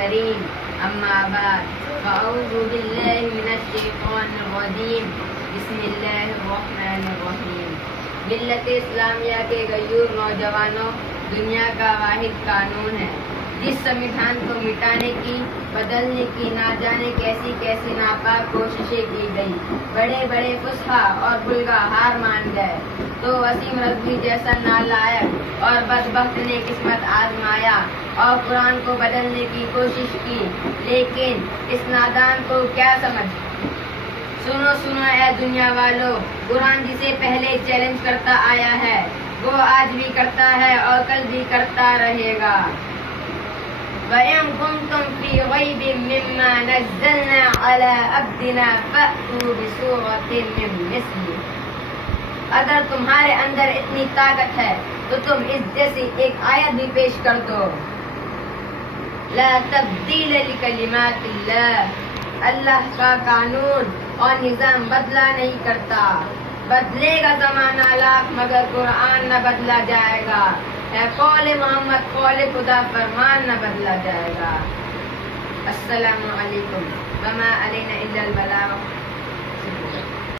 الكريم أما بعد فأعوذ بالله من الشيطان الرجيم بسم الله الرحمن الرحیم۔ ملت اسلامیہ کے غیور نوجوانوں، دنیا کا واحد قانون ہے جس سموِدھان کو مٹانے کی، بدلنے کی نہ جانے کیسی کیسی ناپاک کوششیں کی گئی۔ بڑے بڑے فصحا اور بلغا ہار مان گئے تو وسیم رضوی جیسا نالائق اور بدبخت نے قسمت آزمایا اور قرآن کو بدلنے کی کوشش کی، لیکن اس نادان کو کیا سمجھ۔ سنو سنو اے دنیا والو، قرآن جسے پہلے چیلنج کرتا آیا ہے وہ آج بھی کرتا ہے اور کل بھی کرتا رہے گا۔ وَإِن كُنتُمْ فِي رَيْبٍ مِّمَّا نَزَّلْنَا عَلَىٰ عَبْدِنَا فَأْتُوا بِسُورَةٍ مِّن مِّثْلِهِ، اگر تمہارے اندر اتنی طاقت ہے تو تم اس جیسی ایک آیت بھی پیش کر دو۔ لا تبدیل لکلمات اللہ، اللہ کا قانون اور نظام بدلا نہیں کرتا۔ بدلے گا زمانہ لاکھ مگر قرآن نہ بدلا جائے گا، اے قول محمد قول خدا فرمان نہ بدلا جائے گا۔ السلام علیکم وما علینا الا البلاغ۔